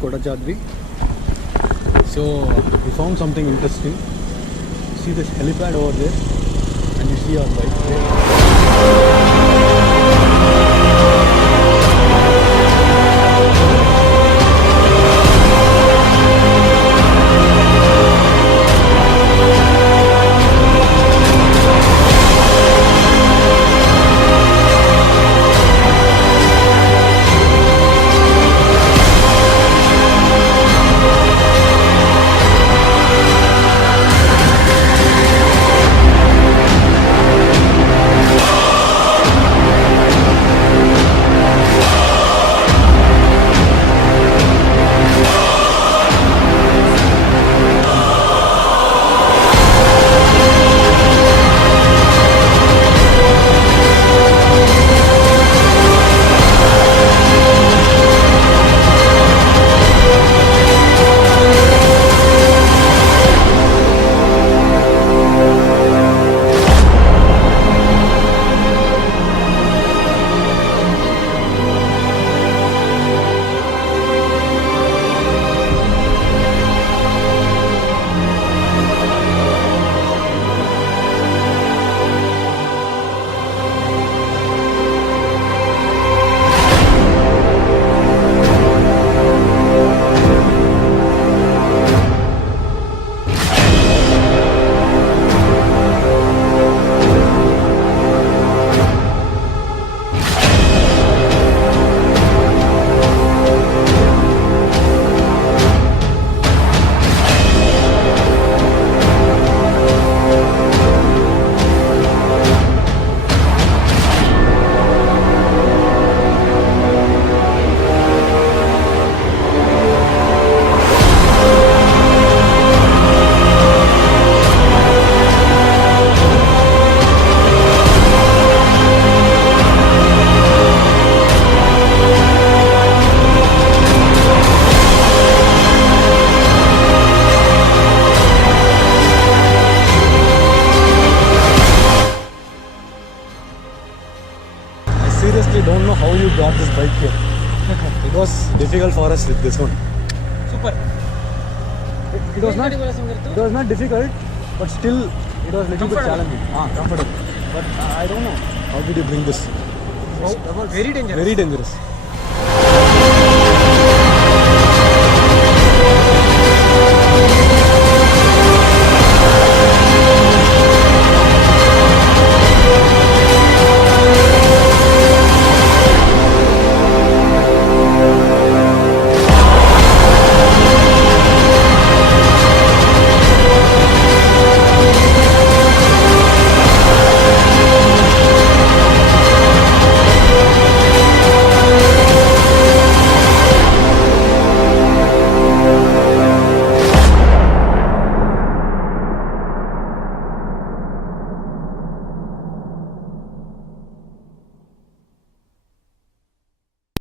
Kodachadri. So we found something interesting. See this helipad over there, and you see our bike there. Seriously don't know how you got this bike here. It was difficult for us with this one. Super. It was not difficult, but still it was little bit challenging. Comfortable. But I don't know how did you bring this. Very dangerous. Very dangerous.